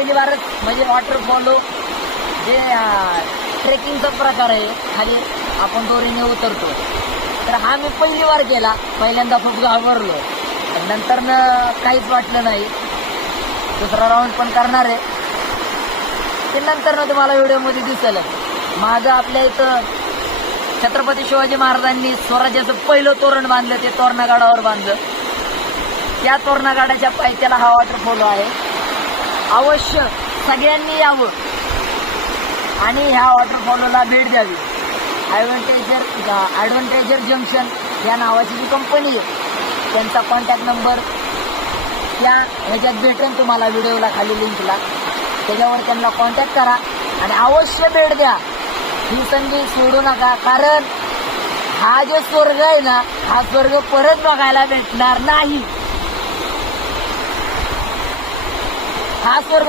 पहिली बारच म्हणजे वॉटरफॉल जे ट्रेकिंगचा प्रकार आहे, खाली आपण दोरीने उतरतो, तर हा मी पहिली बार केला. पहिल्यांदा खूप घाबरलो, नंतर काहीच वाटलं नाही. दुसरा राऊंड पण करणार आहे, ते नंतर तुम्हाला व्हिडिओमध्ये दिसेल. माझं आपल्या इथं छत्रपती शिवाजी महाराजांनी स्वराज्याचं पहिलं तोरण बांधलं, ते तोरणागडावर बांधलं. त्या तोरणागडाच्या पायथ्याला हा वॉटरफॉल आहे. अवश्य सगळ्यांनी यावं आणि ह्या वॉटरफॉलला भेट द्यावी. ॲडव्हेंचर जंक्शन या नावाची जी कंपनी आहे, त्यांचा कॉन्टॅक्ट नंबर त्या ह्याच्यात भेटेल तुम्हाला, व्हिडिओला खाली लिंकला. त्याच्यावर त्यांना कॉन्टॅक्ट करा आणि अवश्य भेट द्या. ही संधी सोडू नका, कारण हा जो स्वर्ग आहे ना, हा स्वर्ग परत बघायला भेटणार नाही. हा स्वर्ग